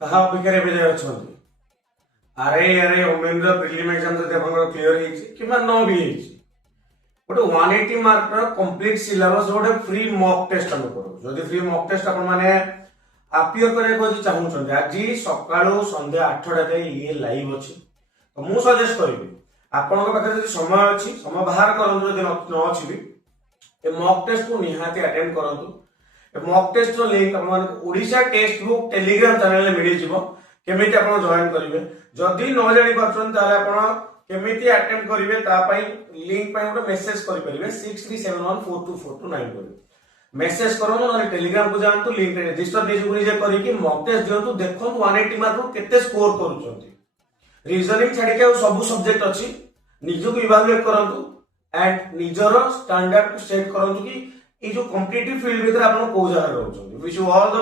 कहा अपेक्षा अच्छा आरआई ओमेन प्रिलिम एग्जाम क्लियर कि न भी गोटे 180 मार्क कंप्लीट सिलेबस गोटे फ्री मॉक टेस्ट हम करूँ जदि फ्री मॉक टेस्ट आपियर करने चाहूँ आज सकाळु संध्या 8टा ये लाइव अच्छी तो मुझे सजेस्ट करी आपण पाखे समय अच्छी समय बाहर करूँ न अच्छी भी मॉक टेस्ट को निहाती अटेंड करूँ mock test link Odisha test book Telegram channel में मिल जाव केमी आप जॉइन करेंगे जदि न जानी पार्थ केमिति अटेम्प्ट करेंगे लिंक गोटे मेसेज करेंगे 6371424292 मेसेज करूँ ना टेलीग्राम को जातु लिंक रजिस्टर निजे करके मॉक टेस्ट दिंतु देखो 180 मार्क केते स्कोर कर रीजनिंग छाड़ी सब सब्जेक्ट अच्छी निजक इवालुएट करंतु एंड निजर स्टैंडर्ड को सेट करंतु कि ये जो कॉम्पिटिटिव फील्ड भीतर आप को जगह रोच विश यू ऑल द